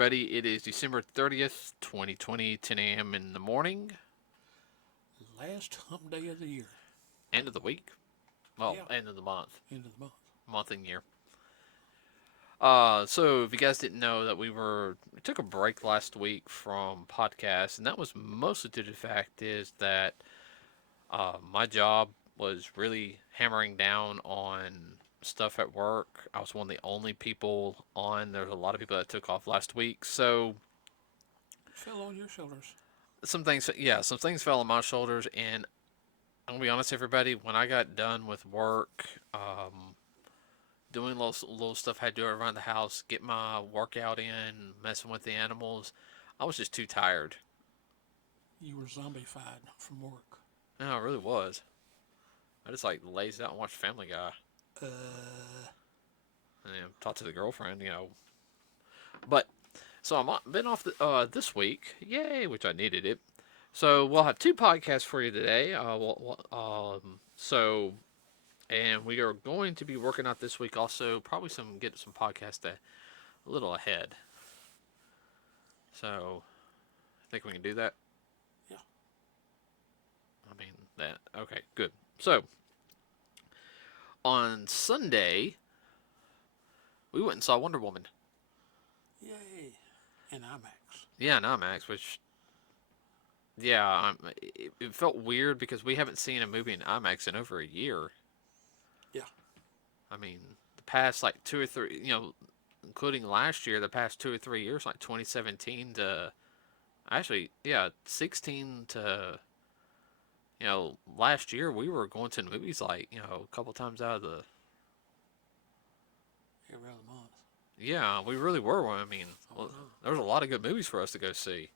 everybody. It is December 30th, 2020, 10 a.m. in the morning. Last hump day of the year. End of the week. Well, Yeah. end of the month. End of the month. Month and year. So if you guys didn't know that we took a break last week from podcasts, and that was mostly due to the fact is that my job was really hammering down on stuff at work. I was one of the only people on. There's a lot of people that took off last week, so It fell on your shoulders. some things fell on my shoulders, and I'm gonna be honest, everybody. When I got done with work, doing little stuff I had to do around the house, get my workout in, messing with the animals, I was just too tired. You were zombified from work. No, I really was. I just like lazed out and watched Family Guy, Uh, and talked to the girlfriend, But so I've been off this week, yay, which I needed it. So we'll have two podcasts for you today. And we are going to be working out this week also probably get some podcasts a little ahead. So I think we can do that. yeah. I mean that. Okay, good. So on Sunday we went and saw Wonder Woman. Yay. In IMAX. Yeah, in IMAX, which it felt weird because we haven't seen a movie in IMAX in over a year. Yeah. I mean, the past like 2 or 3, including last year, the past 2 or 3 years, like 2017 to actually, 16 to last year, we were going to the movies like a couple times out of the. Every other month. Yeah, we really were. I mean, there was a lot of good movies for us to go see.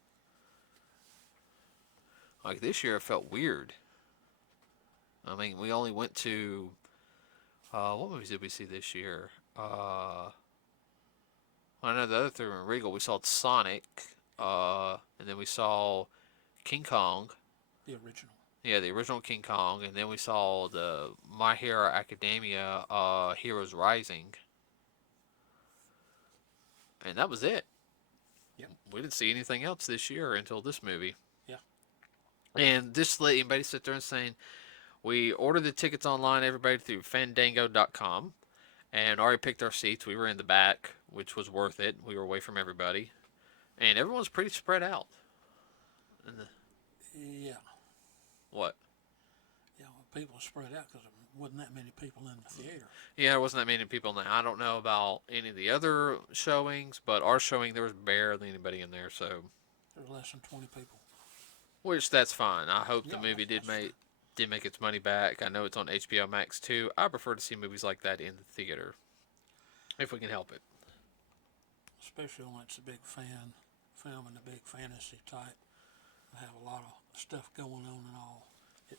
Like this year, it felt weird. I mean, we only went to. What movies did we see this year? I know the other three were in Regal. We saw Sonic, and then we saw King Kong. The original. Yeah, the original King Kong, and then we saw the My Hero Academia Heroes Rising. And that was it. Yep. We didn't see anything else this year until this movie. Yeah. And just to let anybody sit there and saying, we ordered the tickets online, everybody, through fandango.com, and already picked our seats. We were in the back, which was worth it. We were away from everybody. And everyone's pretty spread out. Yeah. What? Yeah, well, people spread out because there wasn't that many people in the theater. Yeah, there wasn't that many people in there. I don't know about any of the other showings, but our showing, there was barely anybody in there, so. There were less than 20 people. Which, that's fine. I hope the Yeah, movie did make its money back. I know it's on HBO Max too. I prefer to see movies like that in the theater, if we can help it. Especially when it's a big film and a big fantasy type. Have a lot of stuff going on and all. The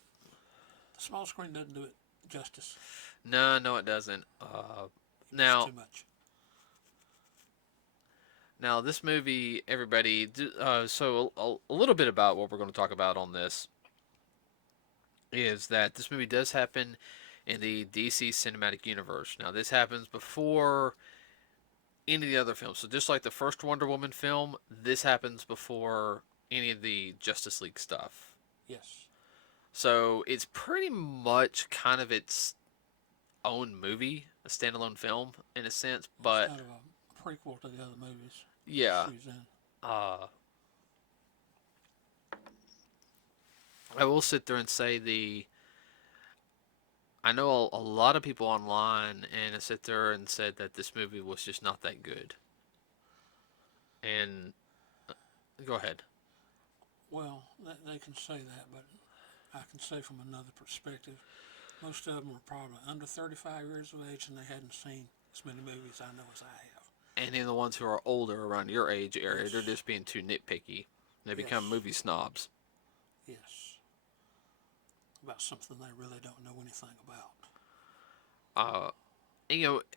small screen doesn't do it justice. No, it doesn't. It's too much. Now this movie, everybody. So a little bit about what we're going to talk about on this is that this movie does happen in the DC Cinematic Universe. Now this happens before any of the other films. So just like the first Wonder Woman film, this happens before any of the Justice League stuff. Yes. So it's pretty much kind of its own movie, a standalone film in a sense, but it's kind of a prequel to the other movies. Yeah. She's in. I will sit there and say I know a lot of people online and sit there and said that this movie was just not that good. And go ahead. Well, they can say that, but I can say from another perspective, most of them are probably under 35 years of age and they hadn't seen as many movies I know as I have. And then the ones who are older around your age area, Yes. they're just being too nitpicky. They become Yes. movie snobs. Yes. About something they really don't know anything about.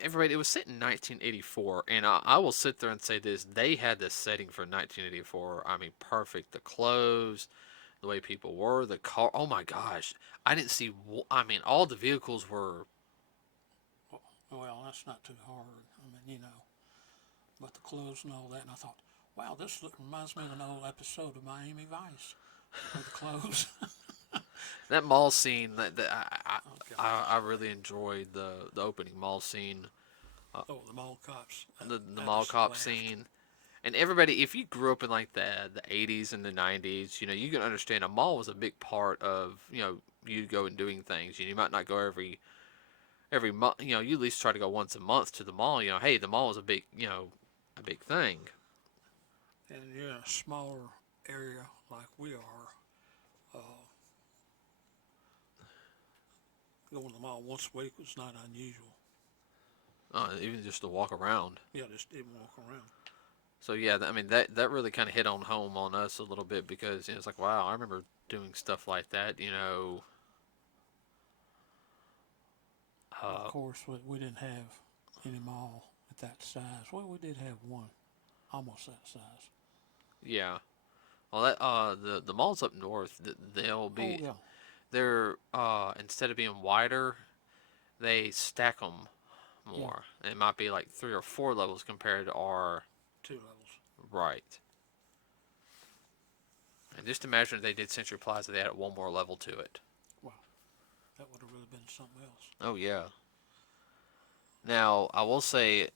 Everybody, it was set in 1984, and I will sit there and say this: they had the setting for 1984. I mean, perfect. The clothes, the way people were, the car. Oh my gosh, I didn't see. I mean, all the vehicles were. Well, that's not too hard. I mean, but the clothes and all that, and I thought, Wow, this reminds me of an old episode of Miami Vice with the clothes. That mall scene, that Oh I gosh. really enjoyed the opening mall scene, uh, Oh, the mall cops. the I mall just cop laughed. scene. And everybody, if you grew up in like the 80s and the 90s, you can understand a mall was a big part of, you go and doing things. You might not go every month, you at least try to go once a month to the mall. Hey, the mall is a big thing. And you're in a smaller area like we are. Uh, Going to the mall once a week was not unusual. Even just to walk around. Yeah, just didn't walk around. So yeah, I mean that really kind of hit on home on us a little bit because it's like wow, I remember doing stuff like that. Well, of Uh, course, we didn't have any mall at that size. Well, we did have one almost that size. yeah. Well, that the malls up north, Oh, yeah. they're instead of being wider, they stack them Yeah, more. It might be like 3 or 4 levels compared to our two levels. right. And just imagine if they did Century Plaza, they added one more level to it. Wow, that would have really been something else. Oh yeah. Now I will say,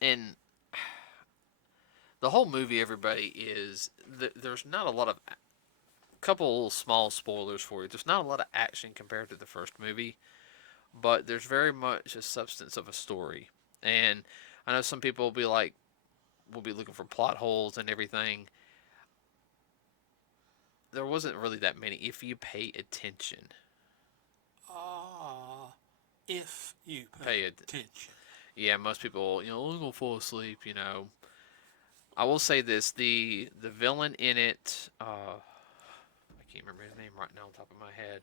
in the whole movie, everybody there's not a lot of couple small spoilers for you. There's not a lot of action compared to the first movie, but there's very much a substance of a story. And I know some people will be looking for plot holes and everything. There wasn't really that many if you pay attention. Ah, if you pay Pay it. attention. Yeah, most people, I'm gonna fall asleep. I will say this: the villain in it, I can't remember his name right now on top of my head.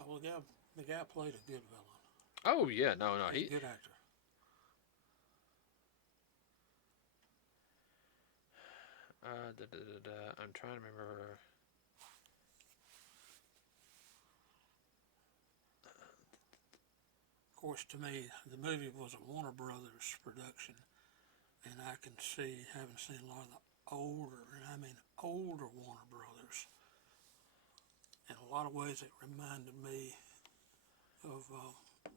Oh, the guy played a good villain. Oh yeah, no, no, He's a good actor. I'm trying to remember. Of course, to me, the movie was a Warner Brothers production, and I can see, having seen a lot of the older, and I mean older Warner Brothers, in a lot of ways it reminded me of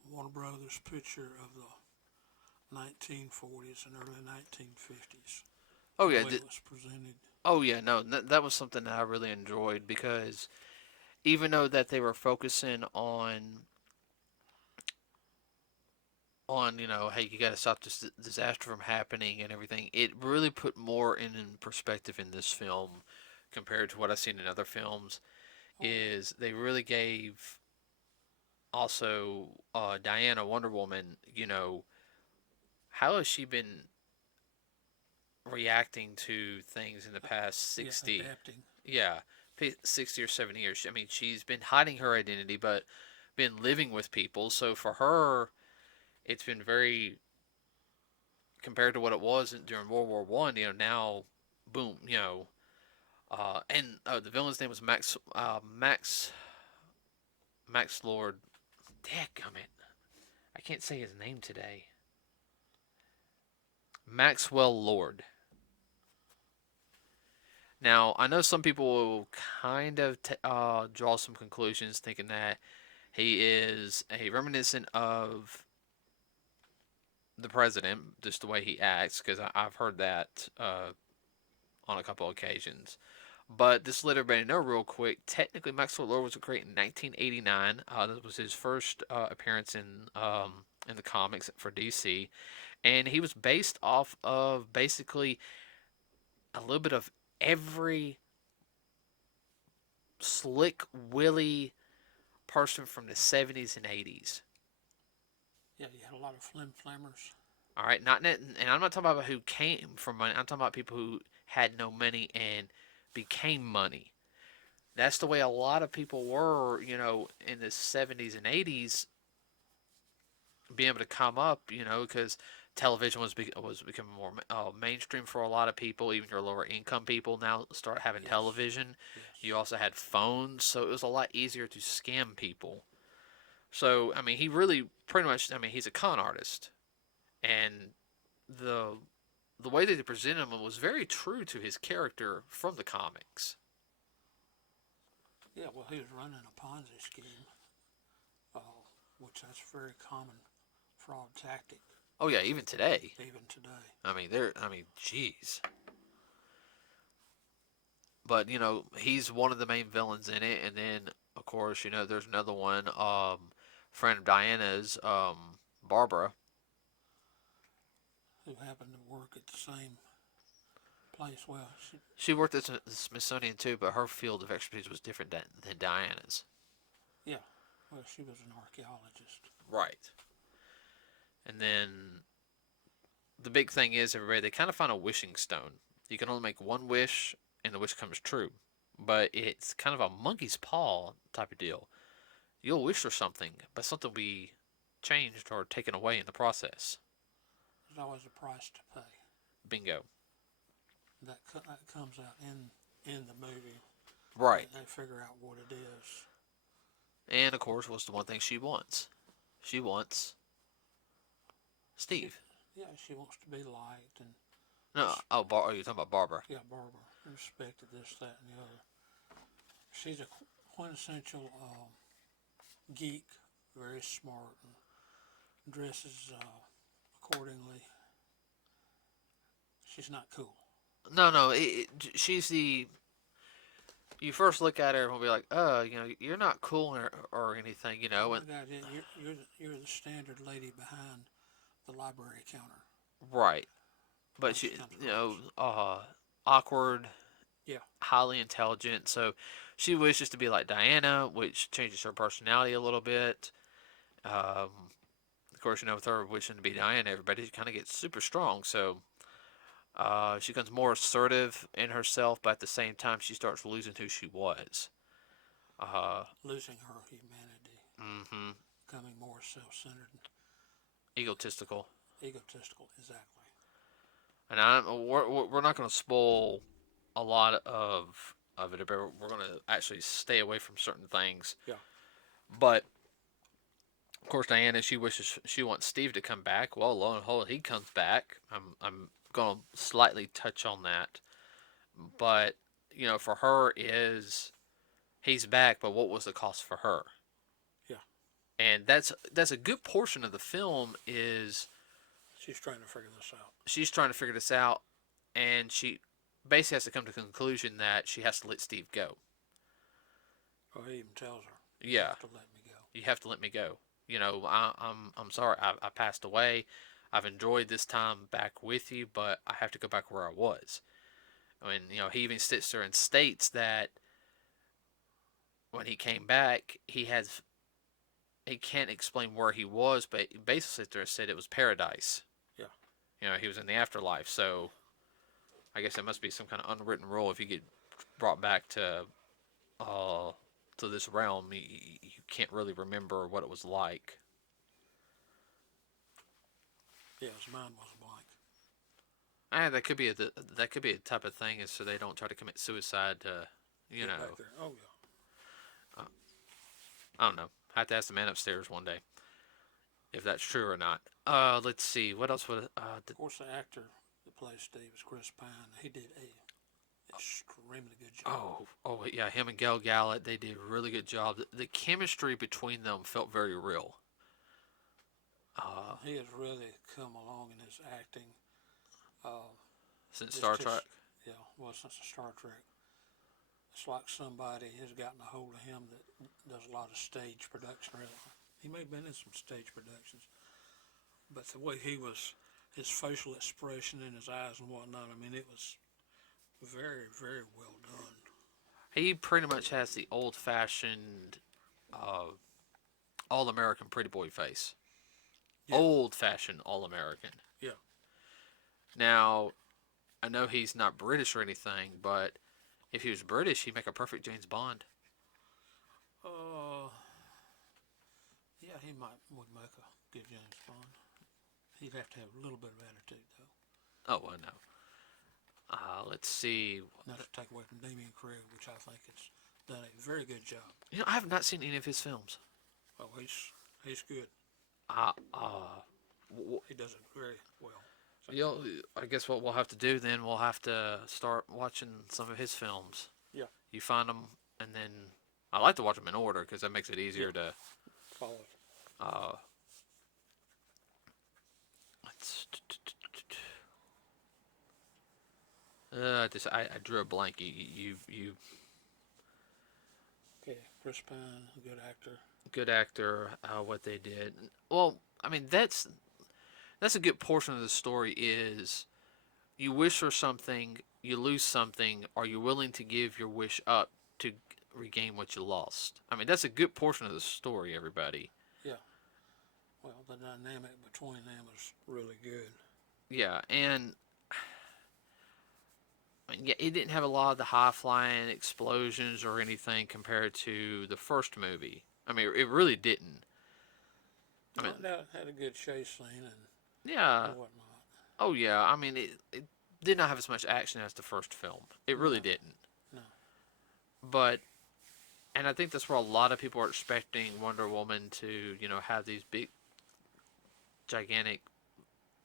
Warner Brothers' picture of the 1940s and early 1950s, Oh the yeah, way it was presented. oh yeah, no, that was something that I really enjoyed because even though that they were focusing on hey, you got to stop this disaster from happening and everything, it really put more in perspective in this film compared to what I've seen in other films. Oh, yeah. Is they really gave also Diana Wonder Woman, how has she been reacting to things in the past Yeah, 60, adapting. yeah, 60 or 70 years. I mean, she's been hiding her identity, but been living with people. So for her, it's been very compared to what it was during World War One. Now, boom, and the villain's name was Max Lord. Dadgummit, I can't say his name today. Maxwell Lord. Now, I know some people will kind of draw some conclusions thinking that he is a reminiscent of the president, just the way he acts, because I've heard that on a couple occasions. But just let everybody know real quick. Technically, Maxwell Lord was created in 1989. This was his first appearance in the comics for DC, and he was based off of basically a little bit of every slick willy person from the 70s and 80s. Yeah, you had a lot of flim flammers. All right, not and I'm not talking about who came from money. I'm talking about people who had no money and became money. That's the way a lot of people were, in the 70s and 80s, being able to come up, because television was becoming more mainstream for a lot of people. Even your lower income people now start having Yes, television. yes. You also had phones, so it was a lot easier to scam people. So I mean, he really pretty much. I mean, he's a con artist, and the the way that they presented him was very true to his character from the comics. Yeah, well, he was running a Ponzi scheme, uh, which that's a very common fraud tactic Oh yeah, even today. even today. I mean, there. I mean, jeez. But he's one of the main villains in it, and then of course there's another one. Friend of Diana's, Barbara. Who happened to work at the same place. Well, She worked at the Smithsonian too, but her field of expertise was different than Diana's. yeah, well, she was an archaeologist. Right. And then the big thing is, everybody, they kind of find a wishing stone. You can only make one wish, and the wish comes true. But it's kind of a monkey's paw type of deal. You'll wish for something, but something will be changed or taken away in the process. There's always a price to pay. Bingo. That comes out in the movie. Right. They figure out what it is. And of course, what's the one thing she wants? She wants Steve. Yeah, she wants to be liked and No, oh, you're talking about Barbara. yeah, Barbara respected this, that, and the other. She's a quintessential geek, very smart, and dresses accordingly. She's not cool. No, no, she's the. You first look at her and will be like, you're not cool or anything, Oh my and God, you're the standard lady behind the library counter. right, but When she, she comes across. awkward, Yeah, highly intelligent. So she wishes to be like Diana, which changes her personality a little bit. Um, of course, with her wishing to be Diana, everybody kind of gets super strong. So she becomes more assertive in herself, but at the same time, she starts losing who she was. Uh, losing her humanity, mm-hmm. becoming more self-centered, Egotistical. egotistical. Exactly. And we're not going to spoil a lot of it, but we're going to actually stay away from certain things. Yeah. But of course, Diana, she wants Steve to come back. Well, lo and behold, he comes back. I'm going to slightly touch on that, but for her is he's back, but what was the cost for her? Yeah. And that's a good portion of the film is She's trying to figure this out. she's trying to figure this out, and she basically has to come to the conclusion that she has to let Steve go. Or he even tells her, "You Yeah, have to let me go." you have to let me go. I'm sorry. I passed away. I've enjoyed this time back with you, but I have to go back where I was. I mean, he even sits there and states that when he came back, he can't explain where he was, but he basically there said it was paradise. Yeah. He was in the afterlife, so I guess there must be some kind of unwritten rule if you get brought back uh to this realm, you can't really remember what it was like. Yeah, his mind was blank. And that could be a type of thing is so they don't try to commit suicide to you Get know back there. Oh yeah. uh, I don't know. I have to ask the man upstairs one day if that's true or not. Let's see what else would Of course, the actor that plays Steve is Chris Pine. He did a extremely good job. oh yeah, him and Gail Gallup, they did a really good job. The chemistry between them felt very real. Uh, He has really come along in his acting. Uh, since just Star his, Trek. yeah, well, since the Star Trek, it's like somebody has gotten a hold of him that does a lot of stage production. Really, he may have been in some stage productions, but the way he was, his facial expression in his eyes and whatnot. I mean, it was very, very well done. He pretty much has the old fashioned uh, all American pretty boy face. Yeah, Old fashioned all American. yeah. Now, I know he's not British or anything, but if he was British, he'd make a perfect James Bond. Uh, yeah, he would make a good James Bond. He'd have to have a little bit of attitude though. Oh, I know. Let's see. Not to take away from Damian Craig, which I think it's done a very good job. I have not seen any of his films. Oh, He's good. I He does it very well. So, you know, I guess what we'll have to do then, we'll have to start watching some of his films. yeah, You find them, and then I like to watch them in order because that makes it yeah, easier to. follow it. Uh, let's, I drew a blank. You Okay, Chris Pine, a good actor. good actor. What they did. Well, I mean that's a good portion of the story is you wish for something, you lose something, are you willing to give your wish up to regain what you lost? I mean, that's a good portion of the story, everybody. Yeah, well, the dynamic between them is really good. Yeah, and I mean, yeah, it didn't have a lot of the high flying explosions or anything compared to the first movie. I mean, it really didn't. I No, mean, that had a good chase scene yeah. and whatnot. Oh, yeah. I mean, it did not have as much action as the first film. It really No, didn't. no. But and I think that's where a lot of people are expecting Wonder Woman to, have these big, gigantic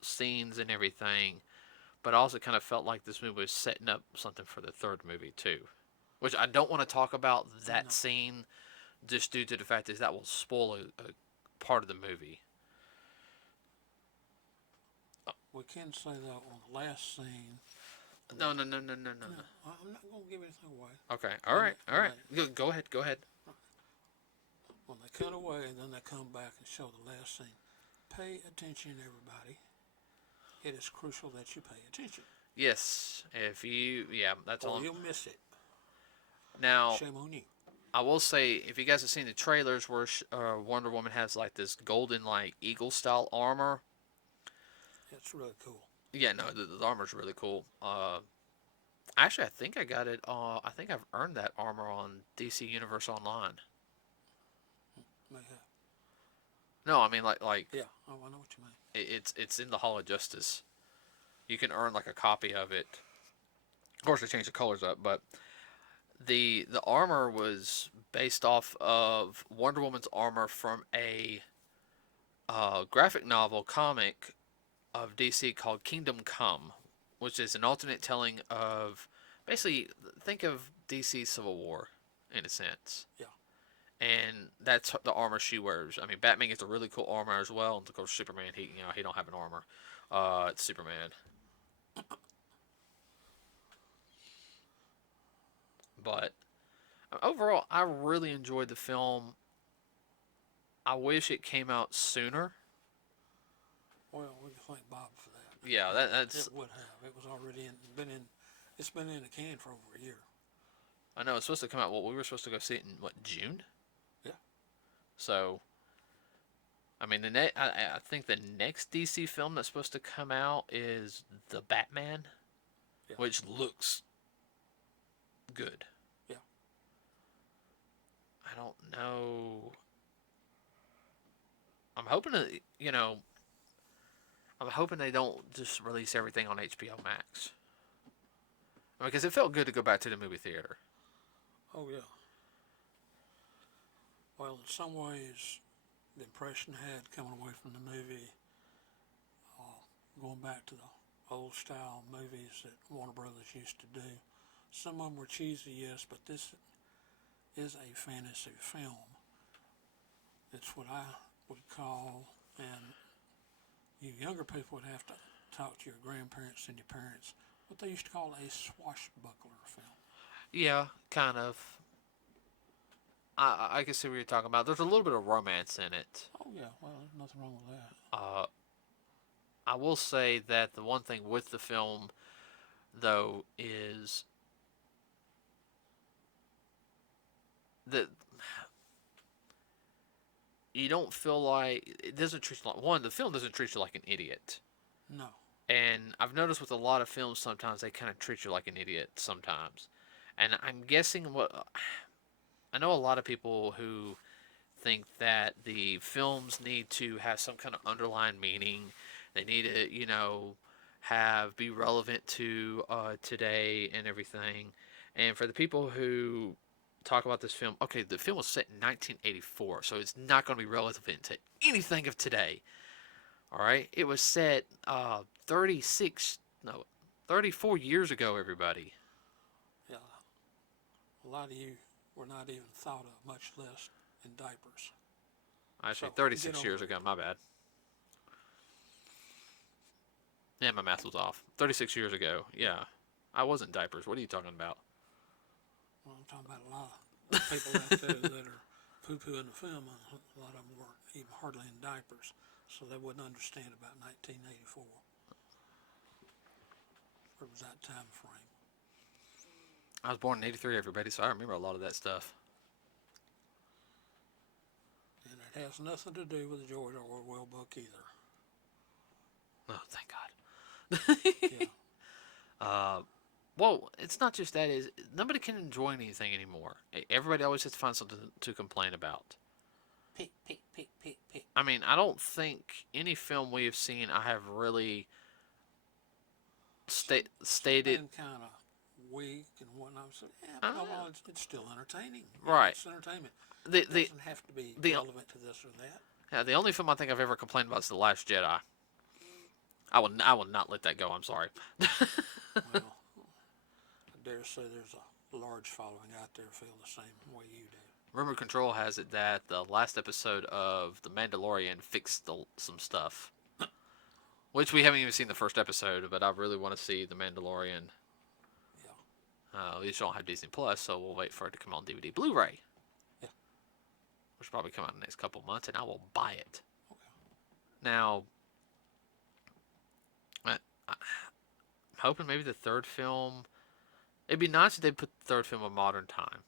scenes and everything. But I also kind of felt like this movie was setting up something for the third movie too, which I don't want to talk about that No. scene just due to the fact that will spoil a part of the movie. We can say though on the last scene. No, no, no, no, no, no, No, no. I'm not gonna give anything away. Okay, all When right, they, all when right. they Go ahead, go ahead. when they cut away and then they come back and show the last scene. Pay attention, everybody. It is crucial that you pay attention, Yes, yeah, that's or all. you'll miss it. Now, Shame on you. I will say, if you guys have seen the trailers where Wonder Woman has like this golden, like eagle style armor, It's really cool. yeah, no, the armor's really cool. Actually, I think I got it. I think I've earned that armor on DC Universe Online. May have. No, I mean like Yeah, oh, I know what you mean. it's in the Hall of Justice. You can earn like a copy of it. Of course, they changed the colors up, but the armor was based off of Wonder Woman's armor from a graphic novel comic of DC called Kingdom Come, which is an alternate telling of basically think of DC Civil War in a sense. Yeah, And that's the armor she wears. I mean, Batman gets a really cool armor as well. And of course, Superman, he don't have an armor. It's Superman. But overall, I really enjoyed the film. I wish it came out sooner. well, we can thank Bob for that. Yeah, that's. It would have. It was already It's been in the can for over a year. I know it's supposed to come out. Well, we were supposed to go see it in what June. Yeah. So, I mean, I think the next DC film that's supposed to come out is the Batman, Yeah. which looks good. Yeah. I don't know. I'm hoping that I'm hoping they don't just release everything on HBO Max. Because it felt good to go back to the movie theater. Oh yeah. Well, in some ways, the impression I had coming away from the movie, going back to the old style movies that Warner Brothers used to do. Some of them were cheesy, yes, but this is a fantasy film. It's what I would call, and you younger people would have to talk to your grandparents and your parents, what they used to call a swashbuckler film. Yeah, kind of. I can see what you're talking about. There's a little bit of romance in it. Oh yeah, well, there's nothing wrong with that. I will say that the one thing with the film, though, is that you don't feel like it doesn't treat you like one. The film doesn't treat you like an idiot, No. and I've noticed with a lot of films sometimes they kind of treat you like an idiot sometimes, and I'm guessing what I know a lot of people who think that the films need to have some kind of underlying meaning. They need to, have be relevant to today and everything. And for the people who talk about this film. Okay, the film was set in 1984, so it's not going to be relevant to anything of today. All right, it was set 36, no, 34 years ago. Everybody, Yeah, a lot of you were not even thought of, much less in diapers. actually, So get 36 over years it. ago. My bad. Yeah, my math was off. 36 years ago. Yeah, I wasn't diapers. What are you talking about? Well, I'm talking about a lot of people out there that are poo-pooing the film. A lot of them weren't even hardly in diapers, so they wouldn't understand about 1984. It was that time frame. I was born in '83. Everybody, so I remember a lot of that stuff. And it has nothing to do with the George Orwell book either. Oh, thank God. Yeah. Well, it's not just that. Is nobody can enjoy anything anymore. Everybody always has to find something to complain about. Pick, pick, pick, pick, pick. I mean, I don't think any film we have seen I have really stated. Been kind of weak and whatnot. So, yeah, Uh, but overall, it's still entertaining. right. It's entertainment. The It the doesn't have to be the relevant to this or that. yeah, the only film I think I've ever complained about is The Last Jedi. I will not let that go. I'm sorry. Well, I dare say there's a large following out there feel the same way you do. Rumor Control has it that the last episode of The Mandalorian fixed some stuff, which we haven't even seen the first episode. But I really want to see The Mandalorian. Yeah. We just don't have Disney Plus, so we'll wait for it to come on DVD, Blu-ray. Yeah. Which will probably come out in the next couple months, and I will buy it. Okay. Now, I'm hoping maybe the third film. It'd be nice if they put the third film in modern time.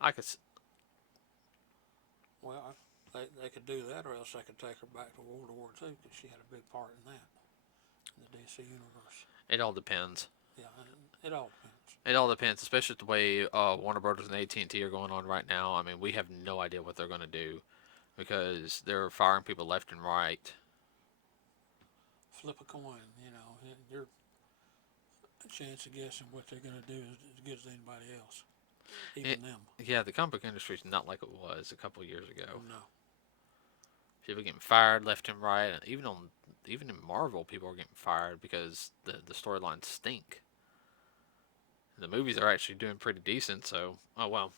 I could. Well, they could do that, or else they could take her back to World War II because she had a big part in that, in the DC universe. It all depends. Yeah, it all depends. It all depends, especially the way Warner Brothers and AT&T are going on right now. I mean, we have no idea what they're going to do because they're firing people left and right. Flip a coin, your chance of guessing what they're going to do is as good as anybody else, even them. Yeah, the comic book industry is not like it was a couple of years ago. No. People getting fired left and right, and even in Marvel, people are getting fired because the storylines stink. The movies are actually doing pretty decent, so oh well.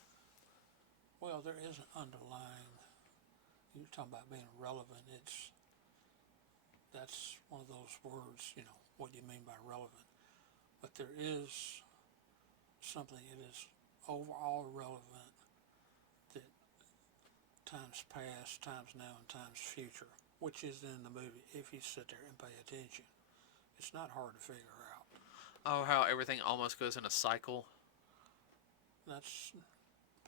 Well, there is an underlying. You're talking about being relevant. That's one of those words. What do you mean by relevant? But there is something that is overall relevant that times past, times now, and times future, which is in the movie if you sit there and pay attention. It's not hard to figure out. Oh, how everything almost goes in a cycle. That's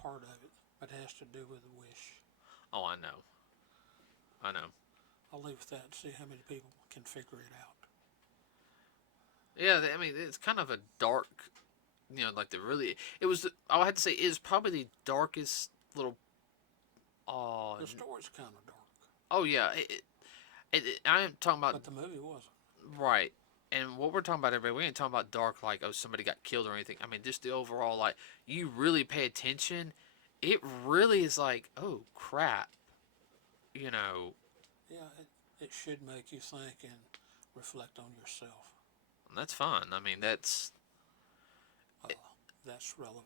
part of it, but it has to do with the wish. Oh, I know. I'll leave with that and see how many people can figure it out. Yeah, I mean, it's kind of a dark, like it was, I had to say, it is probably the darkest little, The story's kind of dark. oh yeah, I am talking about, But the movie wasn't. right, and what we're talking about, everybody, we ain't talking about dark, like, oh, somebody got killed or anything. I mean, just the overall, like, you really pay attention, it really is like, oh, crap, Yeah, it should make you think and reflect on yourself. that's fine. I mean, that's Relevant.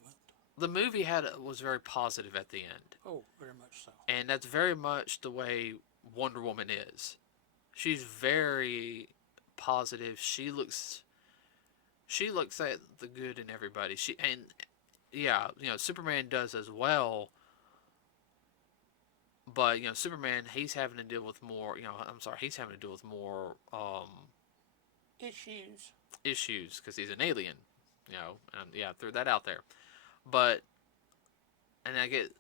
the movie was very positive at the end. Oh, very much so. And that's very much the way Wonder Woman is. She's very positive. She looks at the good in everybody. Superman does as well. But Superman, he's having to deal with more. He's having to deal with more issues because he's an alien. And yeah, threw that out there. But and I get.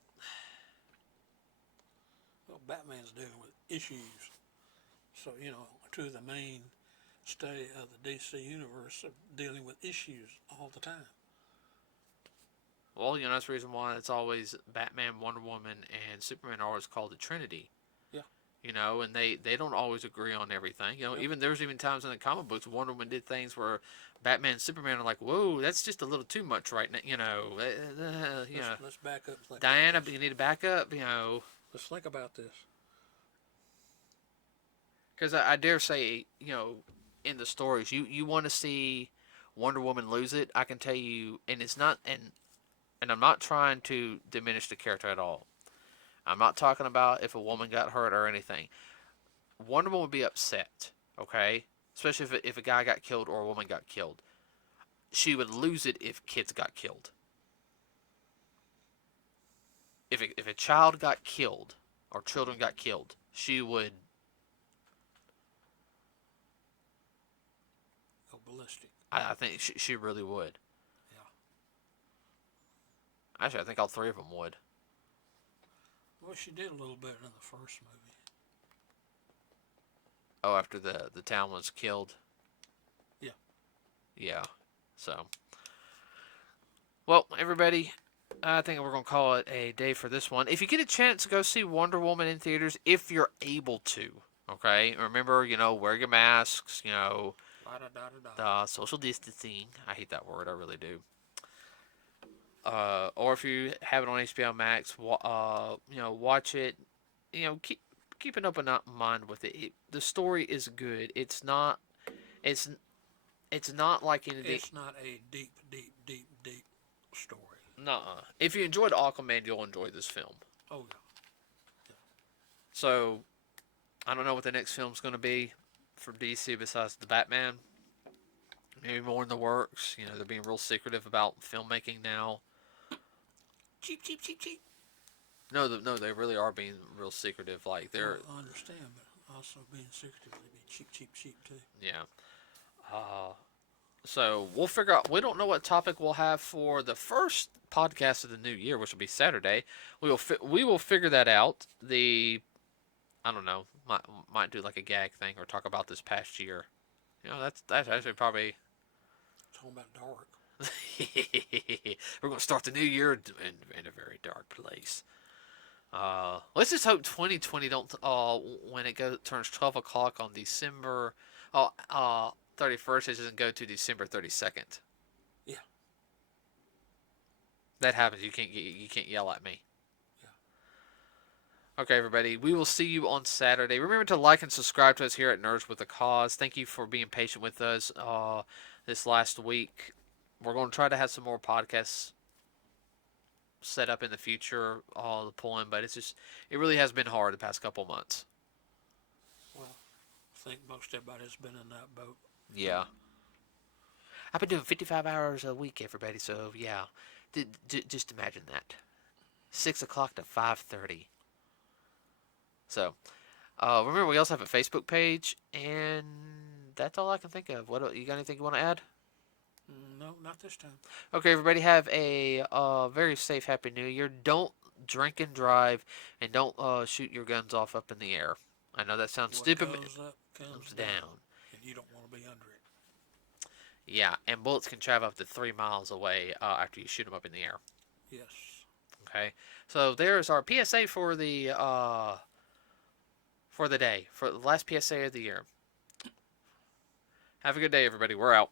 Well, Batman's dealing with issues. So, two of the main stay of the DC universe are dealing with issues all the time. Well, that's the reason why it's always Batman, Wonder Woman, and Superman are always called the Trinity. Yeah. You know, and they don't always agree on everything. You know, Yep. even there's even times in the comic books Wonder Woman did things where Batman and Superman are like, "Whoa, that's just a little too much right now." Let's back up and think Diana, about this. you need to back up. You know, Let's think about this. because I dare say, in the stories, you want to see Wonder Woman lose it. I can tell you, and it's not, and I'm not trying to diminish the character at all. I'm not talking about if a woman got hurt or anything. Wonder Woman would be upset, okay? Especially if a guy got killed or a woman got killed. She would lose it if kids got killed. If a child got killed or children got killed, she would. Go ballistic. I think she really would. Yeah. Actually, I think all three of them would. Well, she did a little bit in the first movie. Oh, after the town was killed. Yeah. Yeah. So, well, everybody, I think we're gonna call it a day for this one. If you get a chance, go see Wonder Woman in theaters if you're able to. Okay, remember, wear your masks. Da da da da da. The social distancing. I hate that word. I really do. Or if you have it on HBO Max, watch it. Keep an open mind with it. The story is good. It's not. It's it's not like anything. It's not a deep, deep, deep, deep story. Nuh-uh. If you enjoyed Aquaman, you'll enjoy this film. Oh yeah. So, I don't know what the next film's going to be for DC besides the Batman. Maybe more in the works. They're being real secretive about filmmaking now. Cheap, cheap, cheap, cheap. No, they really are being real secretive. Like they're, I understand, but also being secretive, they be cheap, cheap, cheap too. yeah. So we'll figure out. We don't know what topic we'll have for the first podcast of the new year, which will be Saturday. We will figure that out. I don't know. Might do like a gag thing or talk about this past year. That's actually probably. Talking about dark. We're gonna start the new year in a very dark place. Let's just hope 2020 don't. When it turns 12 o'clock on December. 31st, it doesn't go to December 32nd. Yeah. That happens. You can't yell at me. Yeah. Okay, everybody. We will see you on Saturday. Remember to like and subscribe to us here at Nerds with a Cause. Thank you for being patient with us this last week. We're going to try to have some more podcasts set up in the future, all the pulling, but it really has been hard the past couple months. Well, I think most everybody's been in that boat. Yeah. I've been doing 55 hours a week, everybody, so yeah. Just imagine that. 6 o'clock to 5:30. So, remember, we also have a Facebook page, and that's all I can think of. What, you got anything you want to add? No, not this time. Okay, everybody, have a very safe, happy New Year. Don't drink and drive, and don't shoot your guns off up in the air. I know that sounds stupid, but Goes up, comes down. And you don't want to be under it. Yeah, and bullets can travel up to 3 miles away after you shoot them up in the air. Yes. Okay, so there's our PSA for the day, for the last PSA of the year. Have a good day, everybody. We're out.